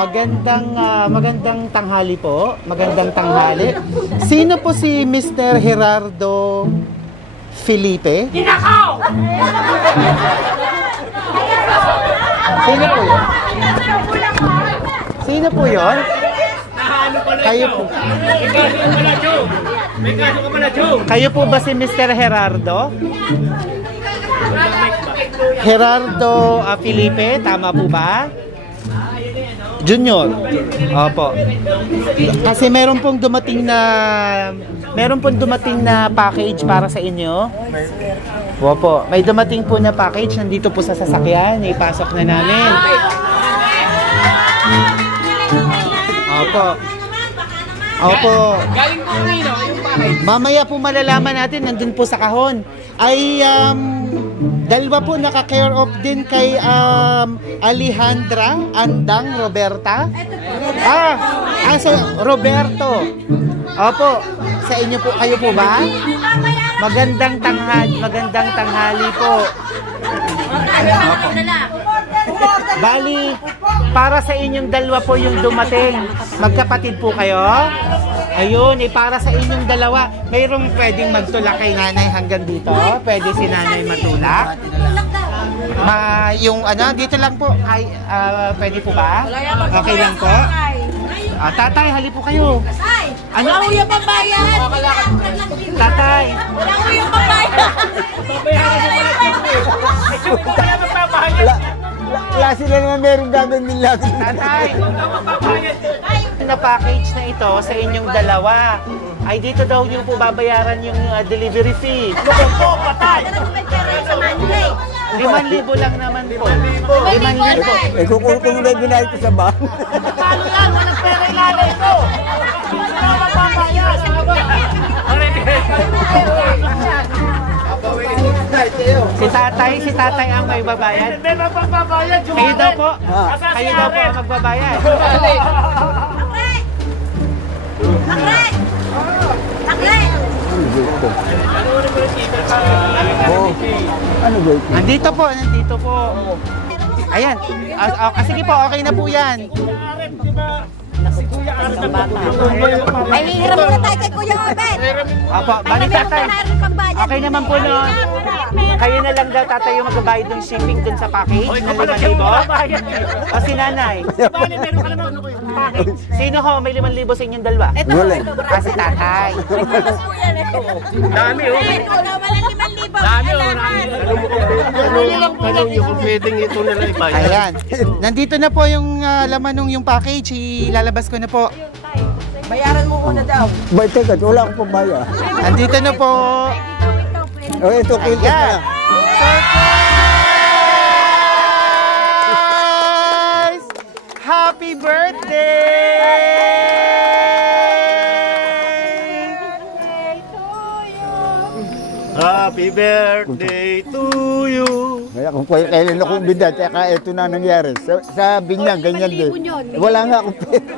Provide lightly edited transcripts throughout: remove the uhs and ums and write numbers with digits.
Magandang tanghali po. Magandang tanghali. Sino po si Mr. Gerardo Felipe? Tinakaw! Sino po yun? Sino po yun? Kayo po. May kaso ka pala, Joe. Kayo po ba si Mr. Gerardo? Gerardo Felipe, tama po ba? Junior. Opo. Kasi meron pong dumating na package para sa inyo. Opo. May dumating po na package nandito po sa sasakyan. Ipasok na namin. Opo. Opo. Galing po kanino yung package? Mamaya po malalaman natin, nandun po sa kahon. Ay, dalawa po naka-care of din kay Alejandra Andang Roberta. So Roberto. Opo, sa inyo po, kayo po ba? Magandang tanghali po. Bali, para sa inyong dalawa po yung dumating. Magkapatid po kayo? Ayun, para sa inyong dalawa. Mayroong pwedeng magtulak kay nanay hanggang dito? Pwede si nanay matulak? Yung dito lang po. Pwede po ba? Okay lang po? Tatay, hali po kayo. Wala ko yung pambayan. Tatay. Wala ko yung pambayan. Klase na naman meron gagawin nila. Tatay. Na package na ito sa inyong dalawa. Ay dito daw niyo po babayaran yung delivery fee. Loko, patay! 5,000 lang naman po. 5,000. Eh kung mo na binayad ko sa bank. Paano yan? Walang pera ilalay ko! Wala mapapayan! Si tatay ang may babayad. May mapapayan! Kayo daw po. Kayo daw po ang magbabayad. Ano ba ito? Nandito po. Ayan. Sige po, okay na po yan. Ay, hihiram muna tayo kay Kuya Obed. Opo, bali tatay. Okay naman po no. Kayo na lang daw tatay yung magbabayad ng shipping dun sa package na 5,000. O si nanay. Sino ho? May 5,000 sa inyong dalawa? Wala. Si tatay. Dami oh. Ikaw daw walang 5,000. Dami oh. Tanong yung kung pwedeng ito nila ibayad. Ayan. Nandito na po yung laman ng yung package. Ilalabas ko na po. Bayaran mo muna daw. Ba, teka, wala akong pambaya. Nandito na po. Oh, ito, kiltas na lang. Surprise! Happy birthday! Happy birthday to you. Kaya kung kailan akong bidat, kaya ito na nangyari. Sa Binyang, ganyan din. Wala nga akong pera.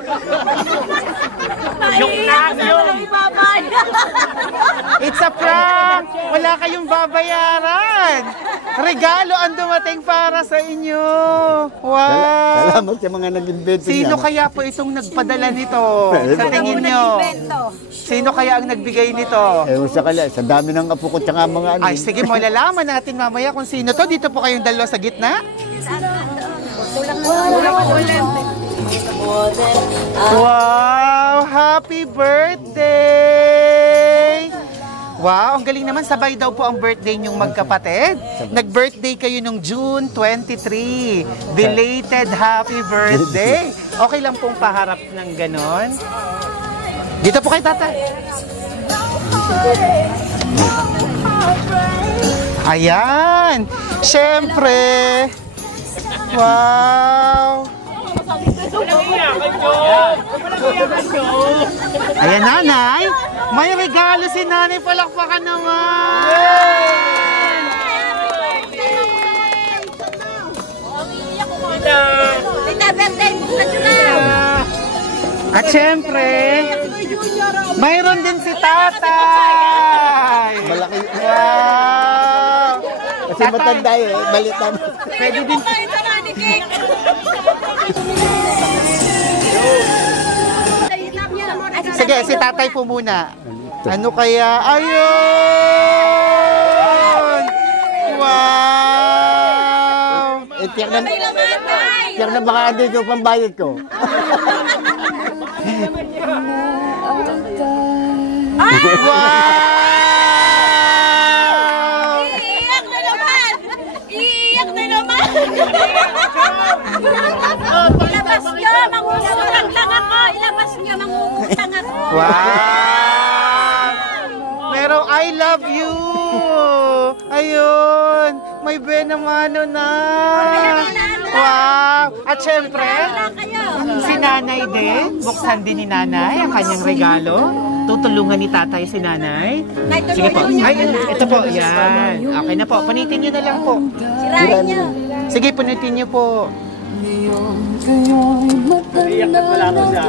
Yung lang yun. It's a prank! Wala kayong babayaran! Regalo ang dumating para sa inyo! Wow! Salamat sa mga nag-invento niya. Sino kaya po itong nagpadala nito? Sa tingin nyo? Sino kaya ang nagbigay nito? Sa kanya, sa dami ng apo ko tsaka mga ano. Ay, sige, malalaman natin mamaya kung sino to. Dito po kayong dalawa sa gitna. Wow! Happy birthday! Wow, ang galing naman. Sabay daw po ang birthday niyong magkapatid. Nag-birthday kayo nung June 23. Belated happy birthday. Okay lang pong paharap ng ganon. Dito po kay tatay. Ayan! Siyempre! Wow! Ayan, nanay! May regalo si nanay! Palakpakan naman! Tita, birthday! At siyempre, mayroon din si tatay! Malaki. Wow! Kasi matanda eh, balitan. Pwede din. Sige, si tatay po muna. Ano kaya? Ayun! Wow! Tiyak na baka andito yung pambayad ko. Wow! Iiyak na naman! Iiyak na naman! Ilabas nyo! Mangungutang lang ako! Ilabas nyo! Mangungutang ako! Wow! Merong I love you! Ayun! May benamano na! Wow! At syempre, si nanay din, buksan din ni nanay ang kanyang regalo. Tutulungan ni tatay si nanay. Sige po. Ay, ito po. Yan. Okay na po. Punitin niyo na lang po. Sirain nyo! Sige, punitin niyo po. Iyak na pala ako siya.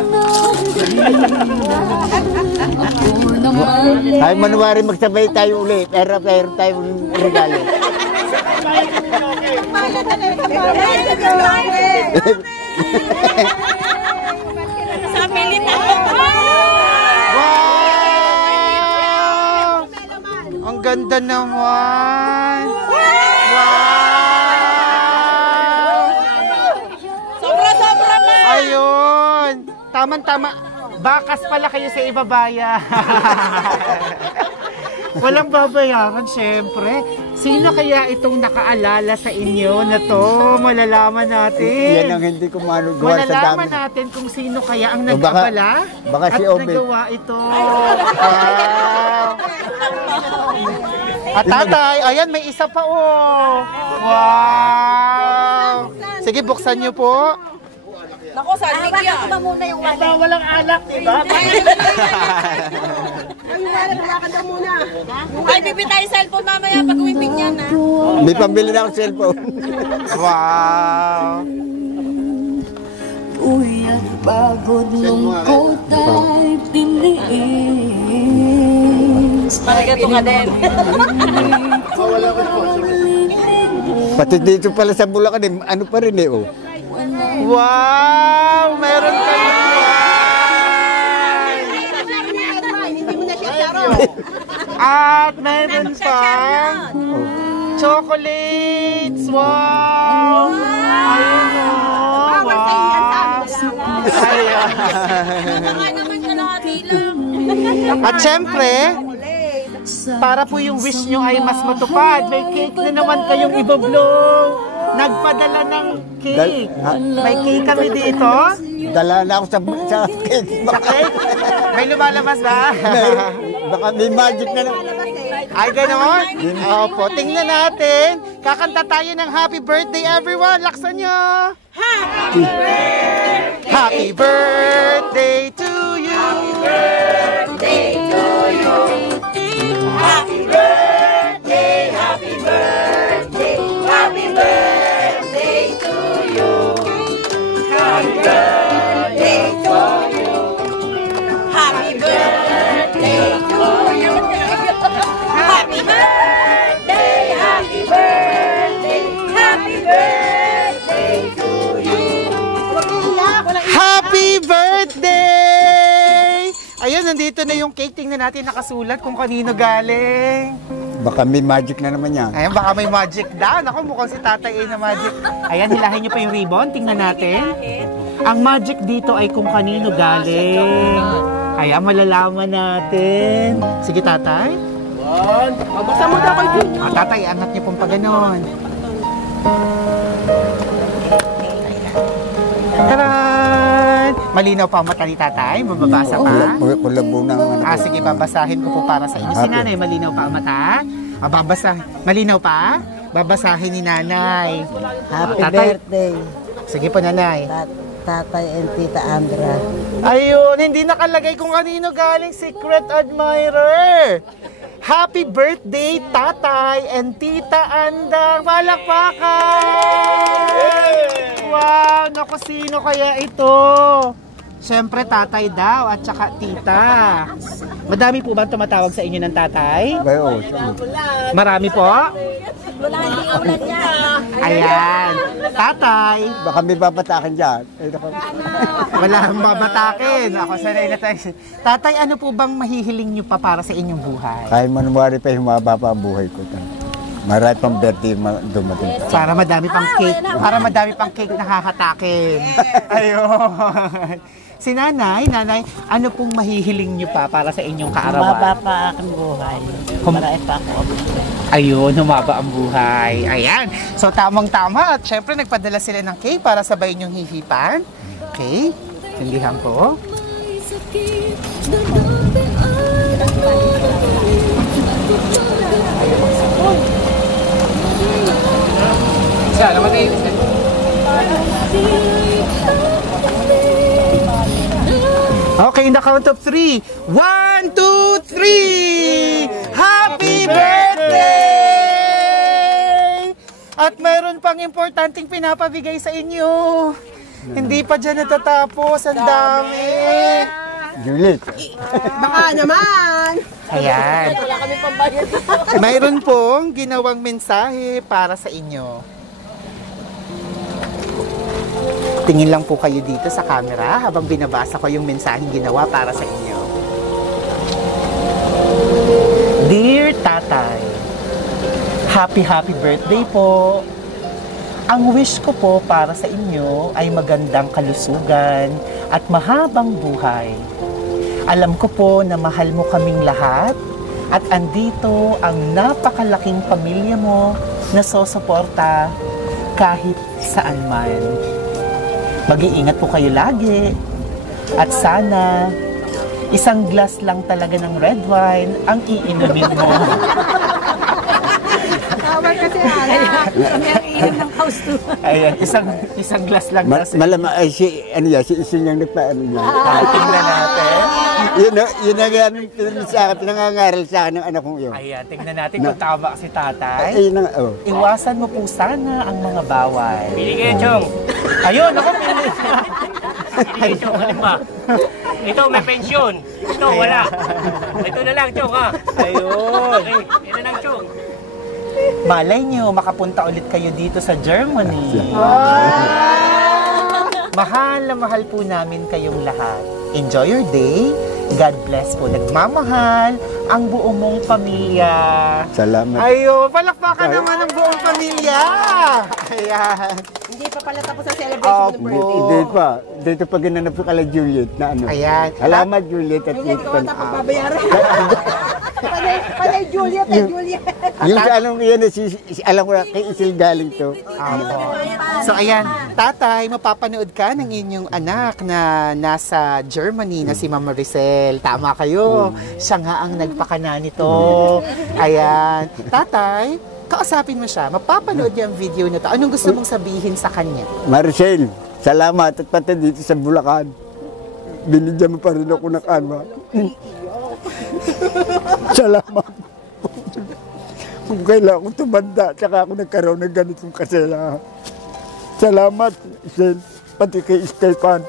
Ay, Manuwari, magsabay tayo ulit. Pero tayong regalo. Sa militan ko! Wow! Ang ganda naman! Wow! Sobra-sobra na! Ayun! Tama-tama. Bakas pala kayo sa ibabaya. Walang babayaran, syempre. Sino kaya itong nakaalala sa inyo na to? Malalaman natin. Yan ang hindi ko manugawa sa dami. Malalaman natin kung sino kaya ang nag-abala baka at si Obe. nagawa ito. Wow! At tatay, ayan, may isa pa oh. Wow! Sige, buksan niyo po. Naku, saan bigyan ko ba muna yung wallet? Walang alak, diba? Ay, bibit tayo cellphone mamaya pag uwipig niyan, ha? May pambili na akong cellphone. Wow! Uy, at pagod lungkot ay tiniis. Malagato ka din. Pati dito pala sa Bulacan, ano pa rin oh. Wow! Meron kayong wine! At meron pang chocolates! Wow! Ayun o! Wow! Ayun. Baka naman kalahati lang. At syempre, para po yung wish nyo ay mas matupad, may cake na naman kayong ibablow. Nagpadala ng cake. May cake kami dito. Dala na ako sa cake. Sa cake? May lumalabas ba? Baka may magic na lang. Ay, gano'n? Opo, tingnan natin. Kakanta tayo ng happy birthday, everyone. Laksan nyo. Happy birthday to you. Happy birthday to you. Happy birthday, happy birthday, happy birthday to you. Happy birthday to you. Happy birthday to you. Happy birthday, happy birthday, happy birthday to you. Happy birthday! Ayun, nandito na yung cake. Tingnan natin nakasulat kung kanino galing. Baka may magic na naman yan. Ayan, baka may magic daw. Ako mukhang si Tatay ay na magic. Ayan, hilahin niyo pa yung ribbon. Tingnan natin. Ang magic dito ay kung kanino galing. Ayan, malalaman natin. Sige, Tatay. Mabasa mo daw kayo. Tatay, angat niyo pong pa ganon. Taran! Malinaw pa ang mata ni Tatay? Mababasa pa? Kulabo na ang ano. Sige, babasahin ko po para sa inyo. Si Nanay, malinaw pa ang mata? Babasahin. Malinaw pa? Babasahin ni Nanay. Happy Tatay. birthday, Sige po, Nanay. Tatay and Tita Andra. Ayun, hindi nakalagay kung kanino galing, secret admirer. Happy birthday, Tatay and Tita Andang. Palakpakan! Wow, naku, sino kaya ito? Siyempre, Tatay daw at saka Tita. Madami po ba tumatawag sa inyo ng Tatay? Oo. Marami po? Wala hindi ulan niya. Ayan. Tatay. Baka may babatakin dyan. Wala akong babatakin. Ako sanay na tayo. Tatay, ano po bang mahihiling nyo pa para sa inyong buhay? Kahit manuwari pa humaba pa ang buhay ko. Marami pang birthday dumating. Para madami pang cake. Para madami pang cake na hahatakin. Ayun. Si nanay, ano pong mahihiling nyo pa para sa inyong kaarawan? Humaba pa aking buhay. Marami pa ako. Ayun, humaba ang buhay. Ayan. So, tamang-tama. At syempre, nagpadala sila ng cake para sabay niyong hihipan. Okay. Tindihan ko. Okay, in the count of 3. 1, 2, 3! Happy birthday! At mayroon pang importanteng pinapabigay sa inyo. Hindi pa dyan natatapos. Ang dami. Juliet. Baka naman. Ayan. Wala kami pambayad. Mayroon pong ginawang mensahe para sa inyo. Tingin lang po kayo dito sa camera habang binabasa ko yung mensaheng ginawa para sa inyo. Dear Tatay, happy birthday po. Ang wish ko po para sa inyo ay magandang kalusugan at mahabang buhay. Alam ko po na mahal mo kaming lahat at andito ang napakalaking pamilya mo na susuporta kahit saan man. Mag-iingat po kayo lagi. At sana, isang glass lang talaga ng red wine ang iinumin mo. Tawag kasi Kami ang iinom ng house to. Ayan, isang glass lang. Malama, ay si Isil yung nagpaano niya. Tingnan natin. Yun ang pinangangaral sa akin ng anak kong yun. Ayan, tingnan natin kung tama si tatay. Ayun ang, Iwasan mo po sana ang mga bawal. Pili kayo, Chong. Ayun, ako pili. Pili kayo, Chong. Alin ba? Ito, may pensyon. Ito, wala. Ito na lang, Chong, ha? Ayun. Okay, ito na lang, Chong. Malay nyo, makapunta ulit kayo dito sa Germany. Mahal na mahal po namin kayong lahat. Enjoy your day. God bless po. Nagmamahal ang buong mong pamilya. salamat. Ayo, palakpakan naman ang buong pamilya. Ayan. Hindi pa pala tapos ang celebration ng birthday. Hindi pa. Dito pa ginanap ko kala Juliet na ano. Ayan. Salamat Juliet at Juliet, ikaw Ethan. ang babayaran. Panay Juliet, Juliet. Yung sa anong yan, alam ko na kay Isil galing to. So ayan, tatay, mapapanood ka ng inyong anak na nasa Germany na si Mama Maricel. Tama kayo. Siya nga ang nagpakana nito. Ayan. Tatay, kausapin mo siya. Mapapanood niya ang video na to. Anong gusto mong sabihin sa kanya? Maricel, salamat at pati dito sa Bulacan. Binigyan mo pa rin ako ng kanwa. Salamat. Kung kailangan ko tumanda, tsaka ako nagkaroon ng ganitong kasalanan. Salamat, Sel, pati kay Stefan.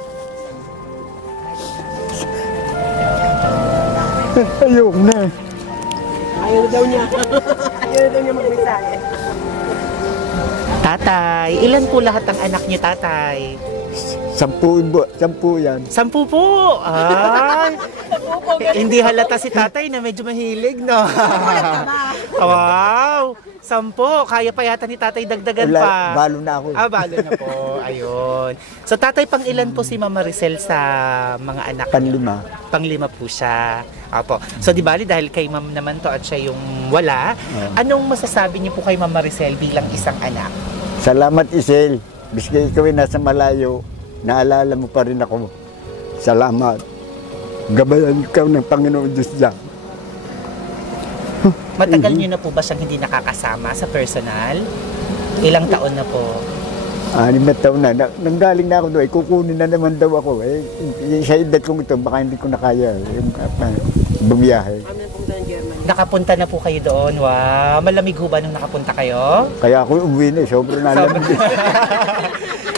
Ayok na. Ayaw na daw niya. Ayaw na daw niya magmensahe. Tatay, ilan po lahat ang anak niyo, tatay? 10 yan. 10 po. Ay. Hindi halata si tatay na medyo mahilig, no? Wow. 10. Kaya pa yata ni tatay dagdagan pa. Balo na ako. Balo na po. Ayun. So, tatay, pang ilan po si Mama Maricel sa mga anak niyo? Pang-5 po siya. Apo. So, di bali, dahil kay ma'am naman to at siya yung wala, anong masasabi niyo po kay Mama Maricel bilang isang anak? Salamat, Isel. Biski ikaw ay nasa malayo, naalala mo pa rin ako. Salamat. Gabayan ikaw ng Panginoon Diyos dyan. Matagal niyo na po ba siyang hindi nakakasama sa personal? Ilang taon na po? 6 na taon na. Nanggaling na ako doon. Kukunin na naman daw ako. Sa edad kong ito, baka hindi ko na kaya. Bumiyahe. Nakapunta na po kayo doon. Wow. Malamig ho ba nung nakapunta kayo? Kaya ako umuwi na. Sobrang nalamig.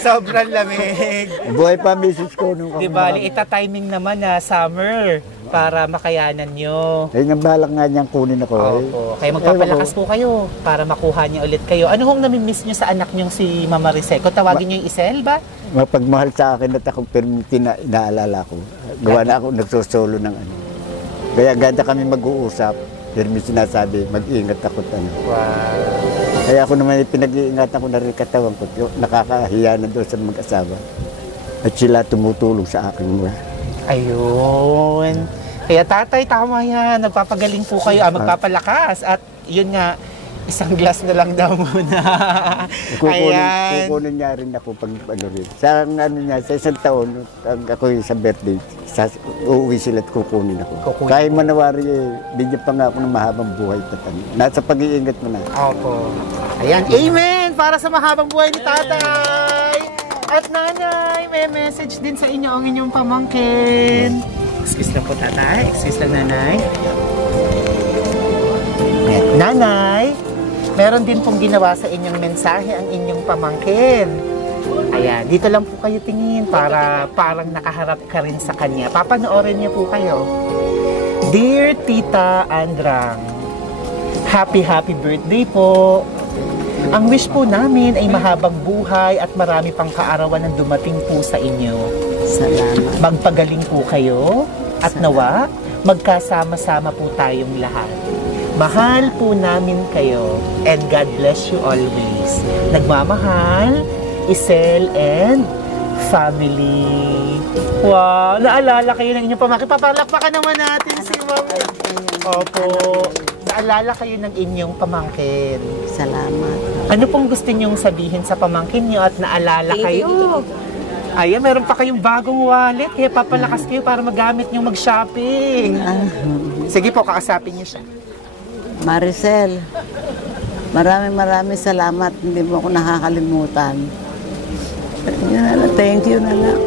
Sobrang lamig. Buhay pa misis ko nung Di bali, ita-timing naman na summer. para makayanan nyo. Ayun ang balak nga niyang kunin ako. Opo. Kaya magpapalakas po kayo para makuha niyo ulit kayo. Ano hong namimiss niyo sa anak niyong si Mama Riseco? Tawagin niyo yung Isel ba? Mapagmahal sa akin at ako pero inaalala ko. Gawa na ako nagsusolo ng ano. Kaya ganda kami mag-uusap. Pero may sinasabi, mag-ingat ako. Wow. Kaya ako naman pinag-iingatan ko na rin katawan ko. Nakakahiya na doon sa mag-asawa. At sila tumutulong sa akin. Ayun. Kaya tatay, tama yan. Nagpapagaling po kayo. Magpapalakas. At yun nga, isang glass na lang daw muna. Kukunin niya rin ako pag ano rin. Sa ano niya, sa isang taon, ako sa birthday, uuwi sila at kukunin ako. Kahit manawari, bigyan pa nga ako ng mahabang buhay. Nasa pag-iingat mo na. Opo. Ayan. Amen! Para sa mahabang buhay ni tatay! At nanay, may message din sa inyo ang inyong pamangkin. Excuse lang po tatay. Excuse lang nanay. Nanay, meron din pong ginawa sa inyong mensahe ang inyong pamangkin. Ayan, dito lang po kayo tingin para parang nakaharap ka rin sa kanya. Papanoorin niya po kayo. Dear Tita Andrang, happy birthday po. Ang wish po namin ay mahabang buhay at marami pang kaarawan ang dumating po sa inyo. Salamat. Magpagaling po kayo at nawa, magkasama-sama po tayong lahat. Mahal po namin kayo and God bless you always. Nagmamahal, Isel and family. Wow, naalala kayo ng inyong pamangkin. Papalakpakan naman natin si Mama. Opo, naalala kayo ng inyong pamangkin. Salamat. Ano pong gusto niyong sabihin sa pamangkin niyo at naalala kayo? Ayan, meron pa kayong bagong wallet. Kaya papalakas kayo para magamit niyong mag-shopping. Sige po, kaasapin niyo siya. Maricel, maraming salamat. Hindi mo ako nakakalimutan. Thank you na lang.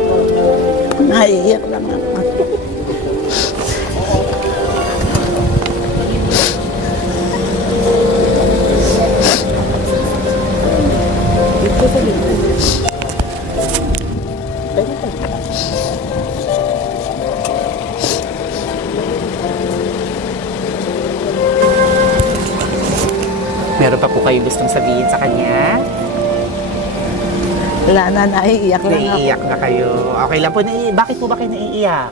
Naiiyak lang ako. Meron pa po kayo gustong sabihin sa kanya? Wala na, naiiyak lang ako. Naiiyak na kayo. Okay lang po. Bakit po ba kayo naiiyak?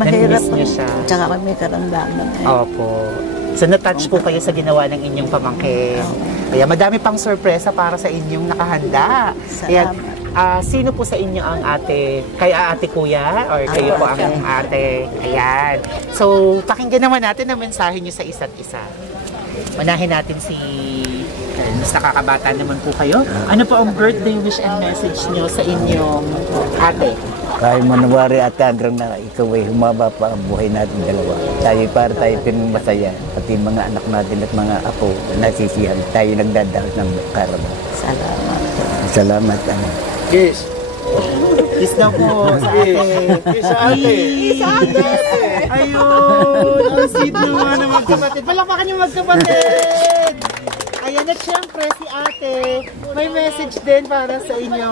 Mahirap. Namiss niyo siya. Tsaka may karamdaman. Opo. So na-touch po kayo sa ginawa ng inyong pamangkin. Kaya madami pang sorpresa para sa inyong nakahanda. Kaya, sino po sa inyo ang ate? Kaya ate kuya? Or kayo po ang ate? Ayan. So pakinggan naman natin ang mensahe niyo sa isa't isa. Manahin natin si mas nakakabata naman po kayo. Ano po ang birthday wish and message nyo sa inyong ate? Kahit manawari at agrang na ikaw ay humaba pa ang buhay natin dalawa. Tayo para tayo masaya. Pati mga anak natin at mga apo nasisihan. Tayo nagdadaos ng karamay. Salamat. Salamat. Kiss. Kiss daw po sa ate. Kiss sa ate. Kiss sa ate. Ayun. Ang sweet naman ng magkapatid. Palakpakan yung magkapatid. Ayan, at syempre si ate, may message din para sa inyo.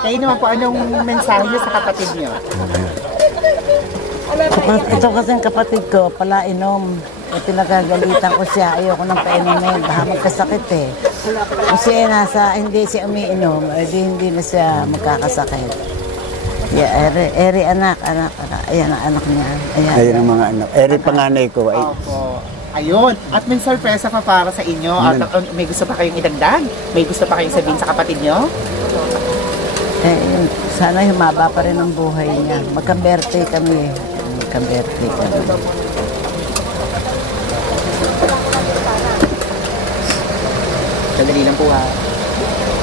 Kayo naman po, anong mensahe niyo sa kapatid niyo? Ito kasi ang kapatid ko, pala inom. Pinagagalitan ko siya, ayoko nang painumin, baka magkasakit eh. Kasi hindi siya umiinom, hindi na siya magkakasakit. Yeah, eri anak. Ayan ang anak niya. Ayan ang mga anak. Eri panganay ko. Opo. Ayun. At may sorpresa pa para sa inyo. At may gusto pa kayong idagdag? May gusto pa kayong sabihin sa kapatid nyo? Sana humaba pa rin ang buhay niya. Magka-birthday kami. Magka-birthday kami. Sandali lang po ha.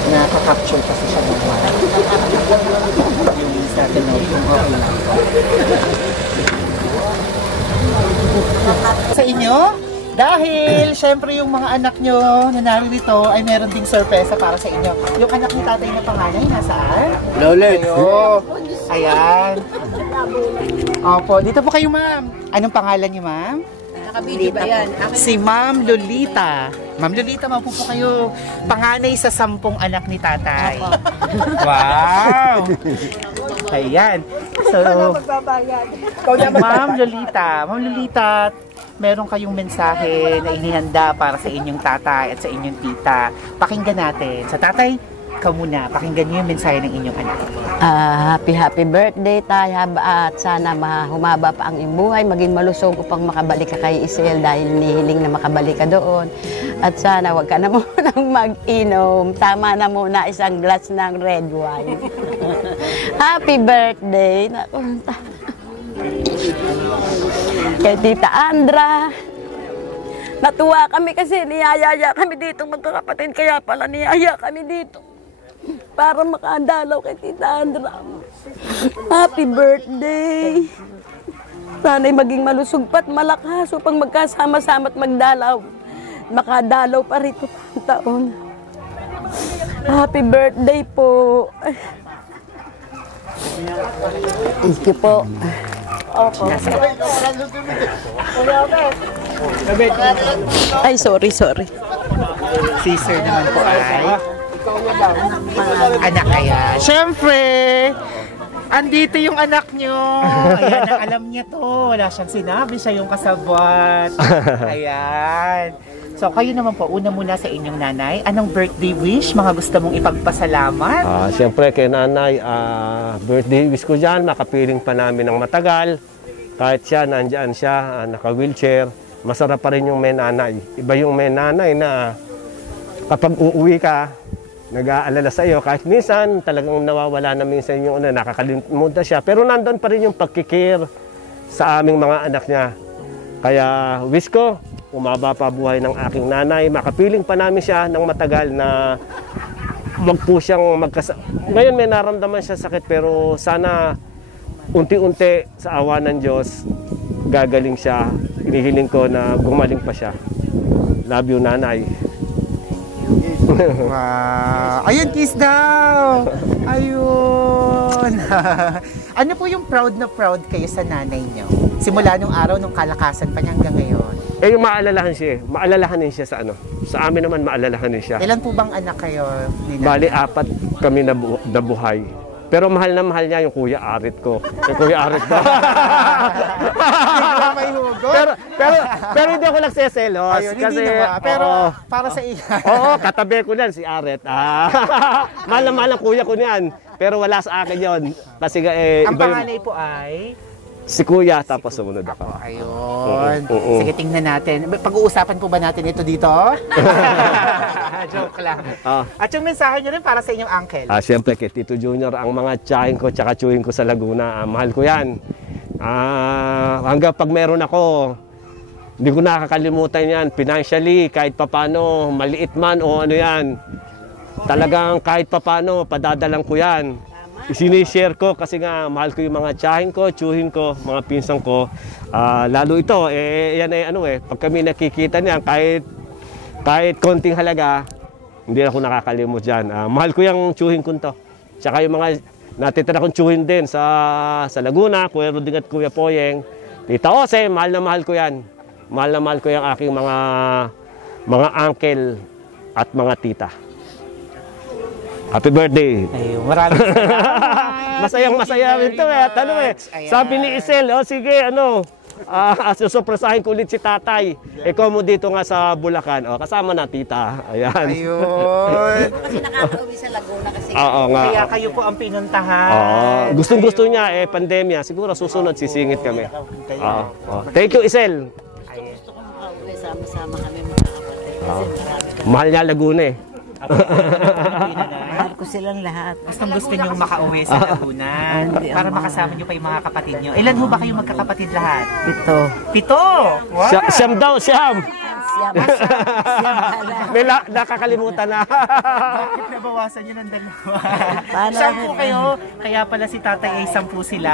Nakaka-capture kasi siya ng wala. Yung isa, gano'n. Yung okay lang. Sa inyo, dahil syempre yung mga anak nyo na naririto ay meron ding sorpresa para sa inyo. Yung anak ni tatay na panganay, nasaan? Lolet. Ayan. Opo, dito po kayo ma'am. Anong pangalan niyo ma'am? Nakabili ba yan? Si Ma'am Lolita. Ma'am Lolita, maupo po kayo. Panganay sa 10 anak ni tatay. Wow! Ayan. So, Ma'am Lolita, meron kayong mensahe na inihanda para sa inyong tatay at sa inyong tita. Pakinggan natin. Sa tatay, ikaw muna, pakinggan niyo yung mensahe ng inyong anak. Happy birthday tayo at sana humaba pa ang iyong buhay, maging malusog upang makabalik ka kay Isel dahil nihiling na makabalik ka doon. At sana wag ka na munang mag-inom, tama na muna isang glass ng red wine. Happy birthday! Kay Tita Andra. Natuwa kami kasi niyayaya kami dito magkakapatid, kaya pala niyaya kami dito para makadalaw kay Tita Andra. Happy birthday! Sana'y maging malusog pa't malakas upang magkasama-sama at magdalaw. Makadalaw pa rito ang taon. Happy birthday po! Thank you po. Opo. Ay, sorry. Si Sir naman po ay anak kaya. Siyempre, andito yung anak nyo. Ayan, alam niya to. Wala siyang sinabi, siya yung kasabwat. Ayan. So, kayo naman po, una muna sa inyong nanay. Anong birthday wish? Mga gusto mong ipagpasalamat? Siyempre kay nanay, birthday wish ko dyan, makapiling pa namin ng matagal. Kahit siya, nandyan siya, naka-wheelchair, masarap pa rin yung may nanay. Iba yung may nanay na kapag uuwi ka, nag-aalala sa iyo. Kahit minsan, talagang nawawala na minsan yung nakakalimutan siya. Pero nandun pa rin yung pagkikir sa aming mga anak niya. Kaya wish ko, umaba pa buhay ng aking nanay. Makapiling pa namin siya ng matagal na wag po siyang Ngayon may naramdaman siya sakit pero sana unti-unti sa awa ng Diyos gagaling siya. Inihiling ko na gumaling pa siya. Love you, nanay. Wow. Ayun, kiss daw. Ayun. Ano po yung proud na proud kayo sa nanay niyo? Simula nung araw, nung kalakasan pa niya hanggang ngayon. Yung maalalahan siya. Maalalahanin siya sa ano. Sa amin naman maalalahanin siya. Ilan po bang anak kayo ni nanay? Bali, 4 kami nabuhay. Pero mahal na mahal niya yung Kuya Arit ko. Yung Kuya Arit ko. May hugot. pero hindi ako nagseselos. Ayun, kasi, hindi naman. Pero para sa iyo. Oo, katabi ko yan si Arit. Mahal na mahal ang kuya ko niyan. Pero wala sa akin yon. Kasi ang panganay po ay? Si Kuya, tapos sumunod ako. Ayun. Sige, tingnan natin. Pag-uusapan po ba natin ito dito? Joke lang. At yung mensahe nyo rin para sa inyong uncle? Siyempre, kay Tito Junior, ang mga tsahin ko tsaka tsuhin ko sa Laguna, mahal ko yan. Hanggang pag meron ako, hindi ko nakakalimutan yan. Financially, kahit papano, maliit man o ano yan. Talagang kahit papano, padadalang ko yan. Isinishare ko kasi nga mahal ko yung mga tsahin ko, tsuhin ko, mga pinsang ko. Lalo ito, yan pag kami nakikita niyan, kahit konting halaga, hindi ako nakakalimot dyan. Mahal ko yung tsuhin ko to. Tsaka yung mga natitira kong tsuhin din sa Laguna, Kuya Ruding at Kuya Poyeng. Tita Ose, mahal na mahal ko yan. Mahal na mahal ko yung aking mga uncle at mga tita. Happy birthday! Ayun, maraming salamat. Masaya rin ito Sabi ni Isel, sige, susupresahin ko ulit si tatay. Ikaw mo dito nga sa Bulacan. Kasama na tita. Ayan. Ayun. Kasi nakaka-uwi sa Laguna kasi. Oo nga. Kaya kayo po ang pinuntahan. Gustong-gusto niya, pandemya. Siguro susunod, sisingit kami. Thank you, Isel. Gusto ko makauwi, sama-sama kami magkakapatid. Kasi marami kami. Mahal niya Laguna Mahal ko silang lahat. Gusto niyong makauwi sa Laguna para makasama niyo pa yung mga kapatid niyo. Ilan ho ba kayong magkakapatid lahat? 7. 7? Wow! Siyam daw, siyam! Siyam May nakakalimutan na. Bakit nabawasan niyo ng 2? 10 kayo, kaya pala si tatay ay 10 sila.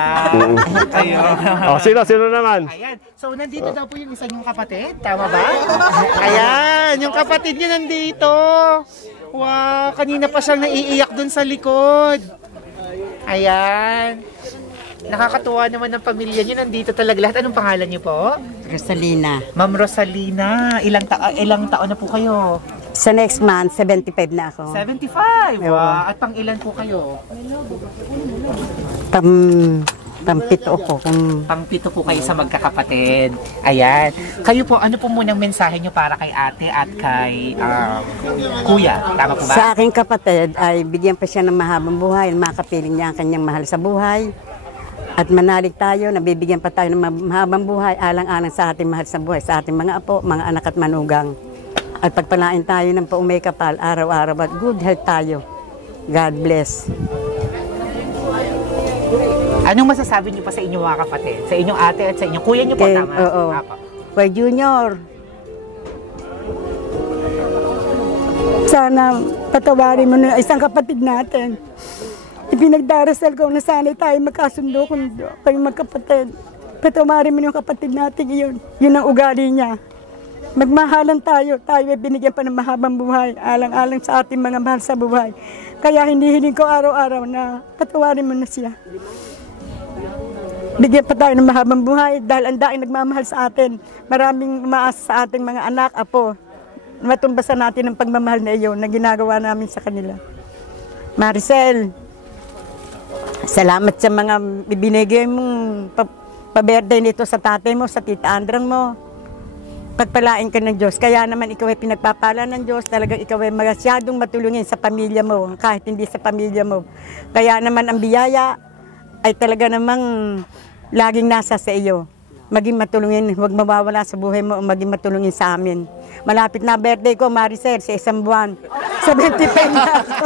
Ayun. Sino naman? Ayan. So, nandito daw po yung isa niyong kapatid. Tama ba? Ayan. Yung kapatid niyo nandito. Wow. Kanina pa siyang naiiyak dun sa likod. Ayan. Nakakatuwa naman ng pamilya niyo. Nandito talaga lahat. Anong pangalan niyo po? Rosalina. Ma'am Rosalina. Ilang taon na po kayo? Sa next month, 75 na ako. 75! Wow. At pang ilan po kayo? Pampito ako. Pang-pito po kayo sa magkakapatid. Ayan. Kayo po, ano po munang mensahe nyo para kay ate at kay kuya? Tama po ba? Sa aking kapatid ay bigyan pa siya ng mahabang buhay, makapiling niya ang kanyang mahal sa buhay. At manalig tayo, nabibigyan pa tayo ng mahabang buhay, alang-alang sa ating mahal sa buhay, sa ating mga apo, mga anak at manugang. At pagpalain tayo ng paumay kapal, araw-araw at good health tayo. God bless. Anong masasabi niyo pa sa inyong mga kapatid? Sa inyong ate at sa inyong kuya niyo po, tama? Oo. Apo. Kuya Junior, sana patawarin mo na isang kapatid natin. Ipinagdarasal ko na sana tayo magkasundo kung kayong magkapatid. Patawarin mo yung kapatid natin yun. Yun ang ugali niya. Magmahalan tayo. Tayo ay binigyan pa ng mahabang buhay. Alang-alang sa ating mga mahal sa buhay. Kaya hinihiling ko araw-araw na patawarin mo na siya. Bigyan pa tayo ng mahabang buhay dahil ang daing nagmamahal sa atin. Maraming umaasa sa ating mga anak, apo. Matumbasan natin ang pagmamahal na iyon na ginagawa namin sa kanila. Maricel, salamat sa mga ibinigay mong pa-birthday nito sa tatay mo, sa tita Andrang mo. Pagpalain ka ng Diyos. Kaya naman ikaw ay pinagpapala ng Diyos. Talagang ikaw ay masyadong matulungin sa pamilya mo, kahit hindi sa pamilya mo. Kaya naman ang biyaya ay talaga namang laging nasa sa iyo. Maging matulungin, huwag mawawala sa buhay mo o maging matulungin sa amin. Malapit na birthday ko, Maricel, sa isang buwan. 75 na ako.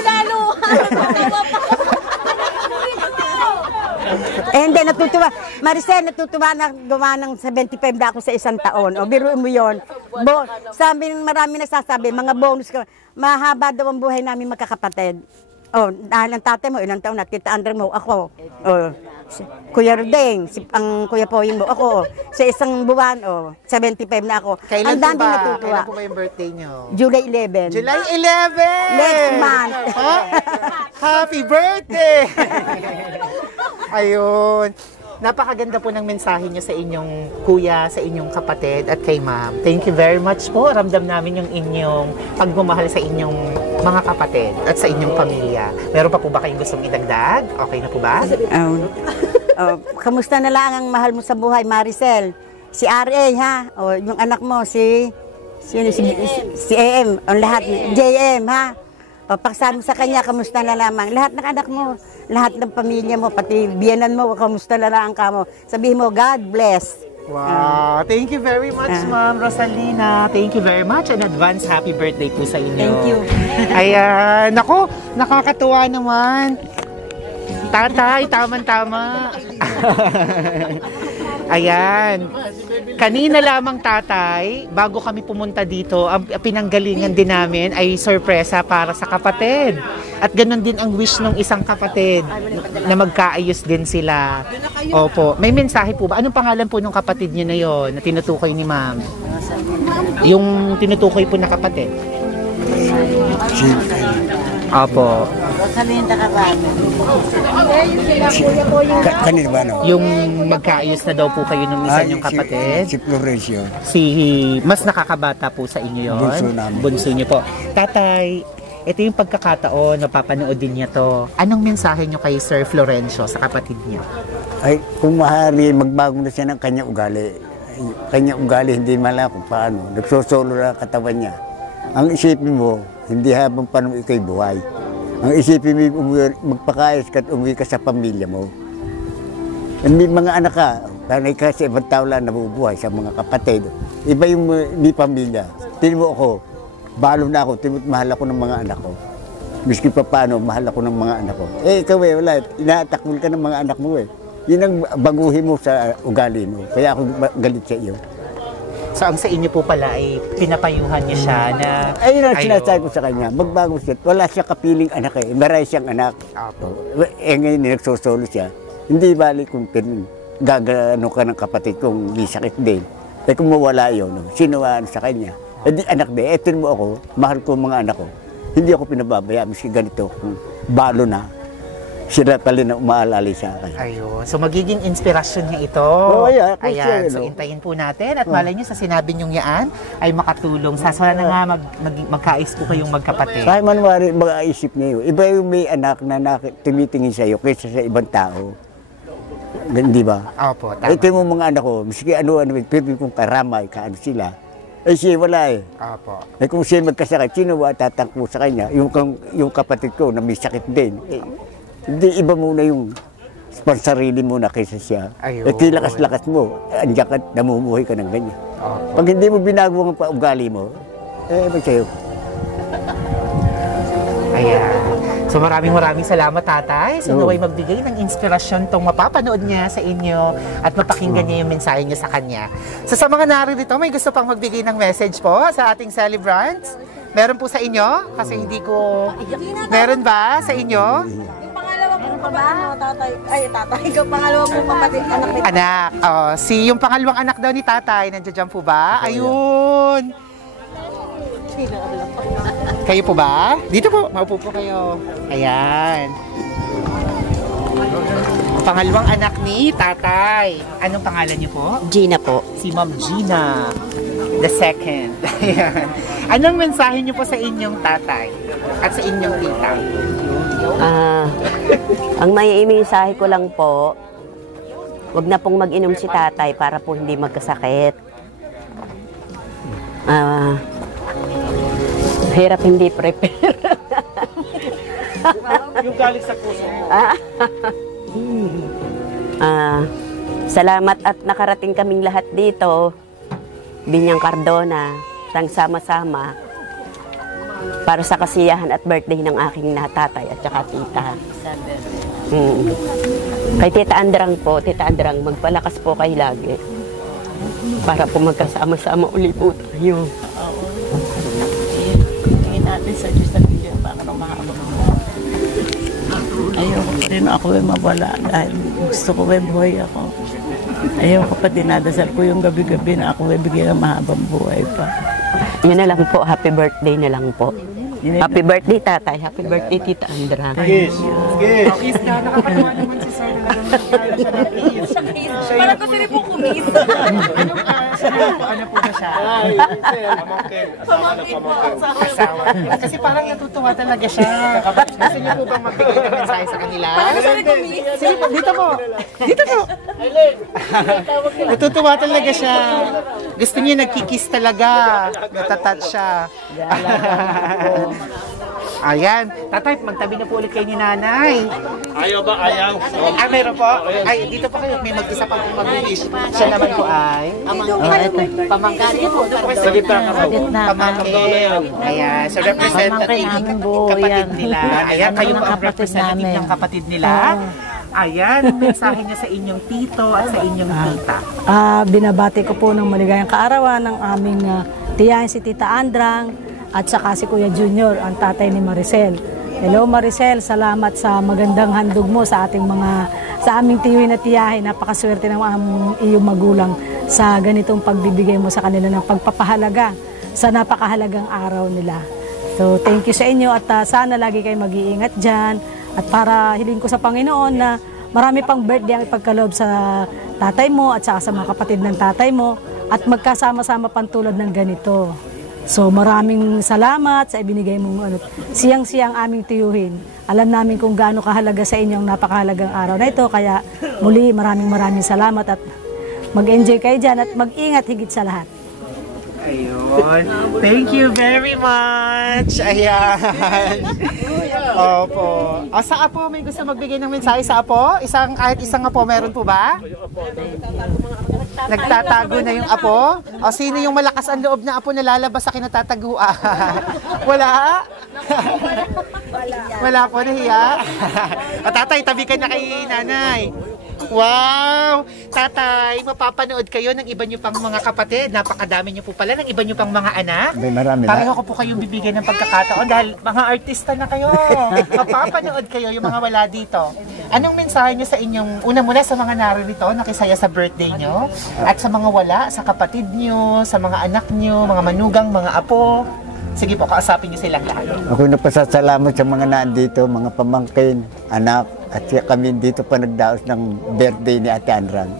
Lalo. Hindi, natutuwa. Maricel, natutuwa na gawa ng 75 na ako sa isang taon. O, biruin mo yun. Sabi ng marami nagsasabi, mga bonus ka. Mahaba daw ang buhay namin magkakapatid. O, dahil ang tatay mo, ilang taon na, tita Andre mo, ako. O, Kuya Rodeng, ang Kuya Poying mo, ako. Sa isang buwan, 75 na ako. Kailan ang po dami ba? natutuwa. Kailan po ba yung birthday nyo? July 11. July 11! Next month. Happy birthday! Ayun. Napakaganda po ng mensahe niyo sa inyong kuya, sa inyong kapatid at kay ma'am. Thank you very much po. Ramdam namin yung inyong pagmamahal sa inyong mga kapatid at sa inyong pamilya. Meron pa po ba kayong gustong idagdag? Okay na po ba? Kamusta na lang ang mahal mo sa buhay, Maricel? Si R.A. ha? O, yung anak mo, si AM, ang lahat, JM ha? Papaksabi mo sa kanya, kamusta na lamang. Lahat ng anak mo, lahat ng pamilya mo, pati biyanan mo, kamusta na lang ka mo. Sabihin mo, God bless. Wow! Thank you very much, Ma'am Rosalina. Thank you very much. In advance, happy birthday po sa inyo. Thank you. Ayan. Nako, nakakatuwa naman. Tatay, tama-tama. Ayan. Kanina lamang tatay, bago kami pumunta dito, ang pinanggalingan din namin ay sorpresa para sa kapatid. At ganun din ang wish ng isang kapatid na magkaayos din sila. Opo. May mensahe po ba? Anong pangalan po ng kapatid niyo na yon na tinutukoy ni ma'am? Yung tinutukoy po na kapatid? Opo. Rosalinda ka ba? Kanina ba, no? Yung magkaayos na daw po kayo ng isa niyong kapatid. Si Florencio. Mas nakakabata po sa inyo yon. Bunso namin. Bunso niyo po. Tatay, ito yung pagkakataon, napapanood din niya to. Anong mensahe niyo kay Sir Florencio sa kapatid niyo? Ay, kung maaari, magbago na siya ng kanyang ugali. Kanyang ugali, hindi mala kung paano. Nagsosolo na katawan niya. Ang isipin mo, hindi habang paano ikaw'y buhay. Ang isipin mo, magpakayos ka at umuwi ka sa pamilya mo. May mga anak ka, panay ka sa ibang tao lang nabubuhay sa mga kapatid. Iba yung may pamilya. Tingin mo ako, balo na ako, mahal ako ng mga anak ko. Miski pa paano, mahal ako ng mga anak ko. Ikaw wala, inaatakul ka ng mga anak mo Yun ang baguhin mo sa ugali mo. Kaya ako galit sa iyo. So ang sa inyo po pala ay pinapayuhan niyo siya na... Ayun ang sinasabi ko sa kanya, magbago siya. Wala siya kapiling anak Marami siyang anak. Ngayon nagsosolo siya. Hindi bali kung gagano ka ng kapatid kung di sakit din. Kung mawala yun, sinuwaan sa kanya. Di anak din, etin mo ako, mahal ko mga anak ko. Hindi ako pinababaya, miski ganito, kung balo na. sila pala na umaalala sa akin. Ayun. So, magiging inspirasyon niya ito. Oo, yeah, Ayan. kasi, So, no? intayin po natin. At malay niyo sa sinabi niyong yaan ay makatulong. Sana nga magkais po kayong magkapatid. Kahit manwari, mag-aisip niya yun. Iba yung may anak na tumitingin sa'yo kaysa sa ibang tao. Di ba? Opo, tama. Ito yung mga anak ko, miski ano, pipi kong karamay, kaano sila. Eh siya wala eh. Opo. Eh kung siya magkasakit, sino ba tatangko sa kanya? Yung kapatid ko na may sakit din. Eh, hindi, iba muna yung pansarili muna kaysa siya. Ayun. Eh kilakas-lakas mo, andiyan ka, namumuhay ka ng ganyan. Pag hindi mo binago ang ugali mo, eh sa'yo. Ayan. So maraming salamat, tatay. So naway magbigay ng inspirasyon tong mapapanood niya sa inyo at mapakinggan niya yung mensahe niya sa kanya. So sa mga naririto, may gusto pang magbigay ng message po sa ating celebrants? Meron po sa inyo? Kasi hindi ko... Meron ba sa inyo? Yung pangalawa po ba? Tatay. Ay, tatay. Yung pangalawa po kapatid, anak ni Anak. Yung pangalawang anak daw ni tatay, nandiyan po ba? Ayun. Kayo po ba? Dito po. Maupo po kayo. Ayan. Pangalawang anak ni tatay. Anong pangalan niyo po? Gina po. Si Ma'am Gina. The second. Ayan. Anong mensahe niyo po sa inyong tatay? At sa inyong tita? Ang may mensahe ko lang po, wag na pong mag-inom si tatay para po hindi magkasakit. Hirap hindi prepare. Yung galing sa puso mo. Salamat at nakarating kaming lahat dito. Binyang Cardona, sang sama-sama para sa kasiyahan at birthday ng aking tatay at saka tita. Kay Tita Andrang po, Tita Andrang, magpalakas po kayo lagi para po magkasama-sama uli po tayo. Tingin natin sa Diyos na bigyan pa ako ng mahaba. Ayoko rin ako mawala dahil gusto ko buhay ako. Ayoko pa dinadasal ko yung gabi-gabi na ako bigyan ng mahabang buhay pa. Yun na lang po, happy birthday na lang po. Happy birthday, tatay. Happy birthday, Tita Andra. Kiss ka. Nakakatawa naman si Sir. Parang gusto rin po kumis. Ano po na siya? Pamangkin po. Asawa. Kasi parang natutuwa talaga siya. Gusto niyo po bang magbigay ng mensahe sa kanila? Parang gusto rin kumis. Sige po, dito po. Dito po. Natutuwa talaga siya. Gusto niya nagkikiss talaga. Natatat siya. Ayan. Tatay, magtabi na po ulit kayo ni nanay. Ayaw ba? Ayaw. Meron po. Ay, dito pa kayo. May mag-isa pa pong mag-wish. Siya naman po ay... Pamangkin po. Sa gitna ka po. Pamangkin. Ayan. So, representative kapatid nila. Ayan, kayo po ang representative ng kapatid nila. Ayan, mensahe niya sa inyong tito at sa inyong tita. Binabati ko po ng maligayang kaarawan ng aming tiyahin si Tita Andrang at saka si Kuya Junior, ang tatay ni Maricel. Hello Maricel, salamat sa magandang handog mo sa aming tiyohin at tiyahin. Napakaswerte ng iyong magulang sa ganitong pagbibigay mo sa kanila ng pagpapahalaga sa napakahalagang araw nila. So thank you sa inyo at sana lagi kayo mag-iingat dyan. At para hiling ko sa Panginoon na marami pang birthday ang ipagkaloob sa tatay mo at saka sa mga kapatid ng tatay mo at magkasama-sama pantulad ng ganito. So maraming salamat sa ibinigay mong siyang-siyang aming tiyuhin. Alam namin kung gaano kahalaga sa inyong napakahalagang araw na ito. Kaya muli maraming salamat at mag-enjoy kayo dyan at mag-ingat higit sa lahat. Ayun. Thank you very much. Ayan. Opo. Sa apo, may gusto magbigay ng mensahe sa apo? Kahit isang apo, meron po ba? Nagtatago na yung apo? O sino yung malakas ang loob na apo na lalabas sa kinatataguan? Wala? Wala po, nahiya? O tatay, tabi ka na kay nanay. Wow! Tatay, mapapanood kayo ng iba nyo pang mga kapatid. Napakadami nyo po pala ng iba nyo pang mga anak. Marami na. Pareho ko po kayong bibigyan ng pagkakataon dahil mga artista na kayo. Mapapanood kayo yung mga wala dito. Anong mensahe nyo sa inyong, una muna sa mga naririto, nakisaya sa birthday nyo, at sa mga wala, sa kapatid nyo, sa mga anak nyo, mga manugang, mga apo. Sige po, kausapin nyo silang lahat. Ako napasasalamat sa mga nandito, mga pamangkin, anak, At kami dito pa nagdaos ng birthday ni Ate Andrang.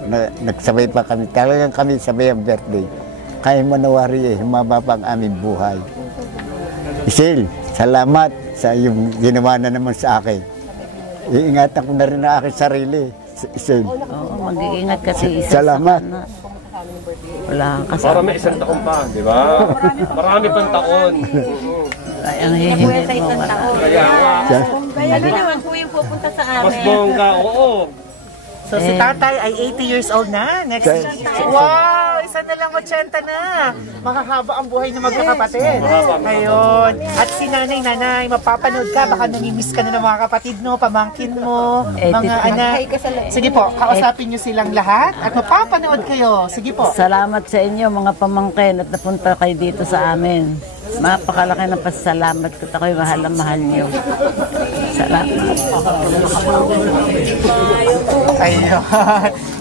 Nagsabay pa kami. Talagang kami sabay ang birthday. Kaya manawari humaba pa ang aming buhay. Isil, salamat sa iyong ginawa na naman sa akin. Iingatan ko na rin ang aking sarili. Isil. Oo, mag-iingat kasi isa. Salamat. Wala kang kasama. Para may isang taon pa, di ba? Marami pang taon. Ay, ang hihingin mo. Kaya nga. Ano naman po yung pupunta sa amin? Mas bongga, oo. So si tatay ay 80 years old na. Next wow! Isa na lang 80 na. Makahaba ang buhay ng magkakapatid. Ayun. At si nanay, mapapanood ka. Baka namimiss ka na ng mga kapatid mo, pamangkin mo, mga anak. Sige po, kausapin nyo silang lahat at mapapanood kayo. Sige po. Salamat sa inyo mga pamangkin at napunta kayo dito sa amin. Mapakalaki ng pasalamat ko. Ako'y mahal na mahal niyo. Salamat. Ayun.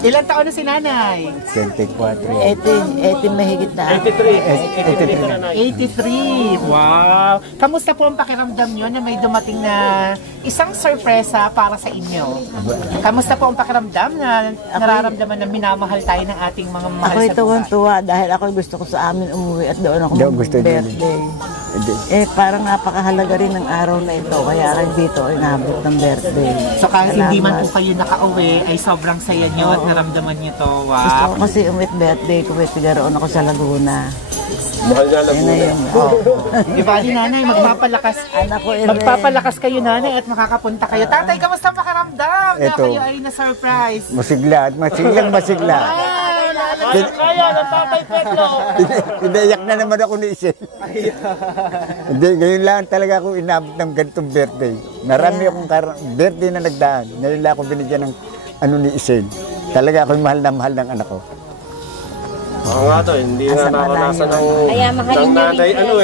Ilan taon na si nanay? 24. 80 mahigit na. 83. Wow. Kamusta po ang pakiramdam nyo na may dumating na isang sorpresa para sa inyo? Kamusta po ang pakiramdam na nararamdaman na minamahal tayo ng ating mga mahal Ako'y sa buhay? tuwang-tuwa dahil ako gusto ko sa amin umuwi at doon ako mag-birthday. Parang napakahalaga rin ng araw na ito kaya rin dito ay nabot ng birthday. So kahit hindi man po kayo nakauwi ay sobrang saya nyo at naramdaman nyo to. Wow. Gusto ko kasi umit birthday ko, tigaroon ako sa Laguna. Mahal niya Laguna. Di ba ni nanay, magpapalakas kayo nanay at makakapunta kayo. Tatay, kamusta ang pakiramdam na Ito. kayo ay na-surprise? Masigla at masigla. Kaya ng tatay Pedro. Pinayak na naman ako ni Isil. Hindi, ngayon lang talaga ako inabot ng ganitong birthday. Marami akong birthday na nagdaan. Ngayon lang ako binigyan ng ni Isil. Talaga ako'y mahal ng anak ko. Oo nga to, hindi nga naranasan ng nanay, ng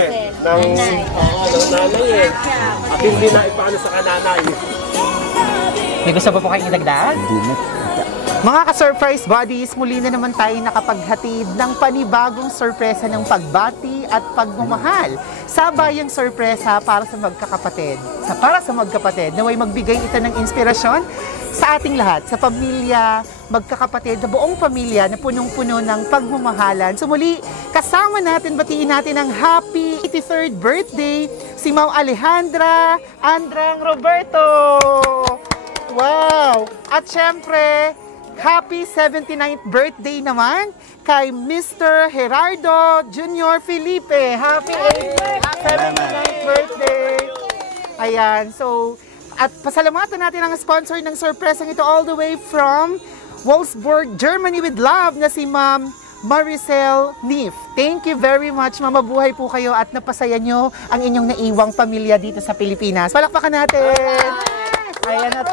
nanay eh. At hindi na ipaano sa kananay. May gusto po kayong idagdag? Hindi na. Mga ka-surprise buddies, muli na naman tayo nakapaghatid ng panibagong sorpresa ng pagbati at pagmamahal. Sabayang sorpresa para sa magkakapatid. Para sa magkapatid, naway magbigay ito ng inspirasyon sa ating lahat, sa pamilya, magkakapatid, sa buong pamilya na punong-puno ng pagmamahalan. So muli, kasama natin, batiin natin ang happy 83rd birthday si Ma'am Alejandra Andrang Roberto. Wow! At syempre, happy 79th birthday naman kay Mr. Gerardo Jr. Felipe. Happy 79th birthday! Ayan, so, at pasalamatan natin ang sponsor ng sorpresang ito all the way from Wolfsburg, Germany with love na si Ma'am Maricel Nif. Thank you very much. Mamabuhay po kayo at napasaya nyo ang inyong naiwang pamilya dito sa Pilipinas. Palakpakan natin! Ayan at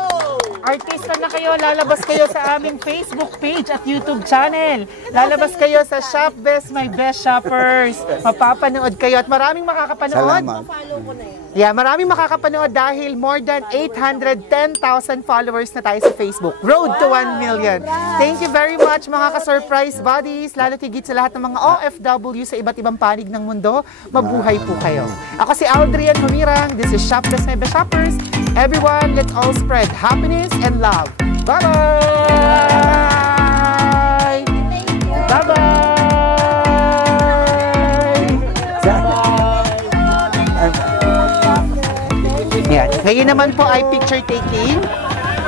artista na kayo, lalabas kayo sa aming Facebook page at YouTube channel. Lalabas kayo sa Shop Best My Best Shoppers. Mapapanood kayo at maraming makakapanood. Salamat. Yeah, maraming makakapanood dahil more than 810,000 followers na tayo sa Facebook. Road to 1 million. Thank you very much mga ka-surprise buddies, lalo tigit sa lahat ng mga OFW sa iba't ibang panig ng mundo. Mabuhay po kayo. Ako si Aldrian Humirang. This is Shop Best My Best Shoppers. Everyone, let's all spread happiness and love. Bye-bye! Bye-bye! Yan. Ngayon naman po ay picture taking.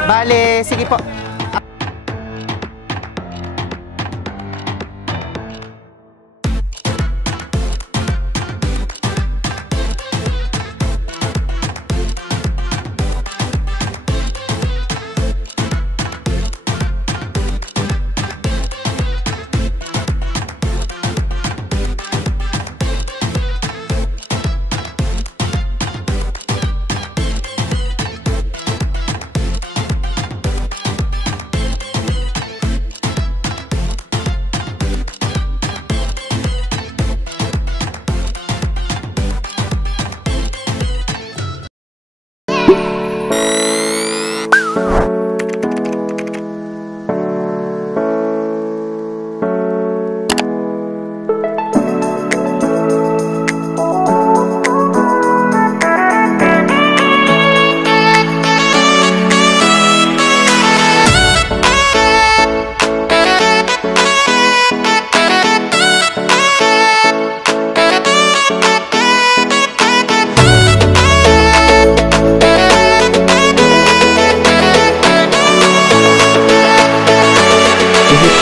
Bale, sige po.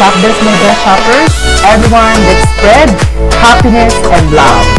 Shop Des Mega shoppers, everyone that spread happiness and love.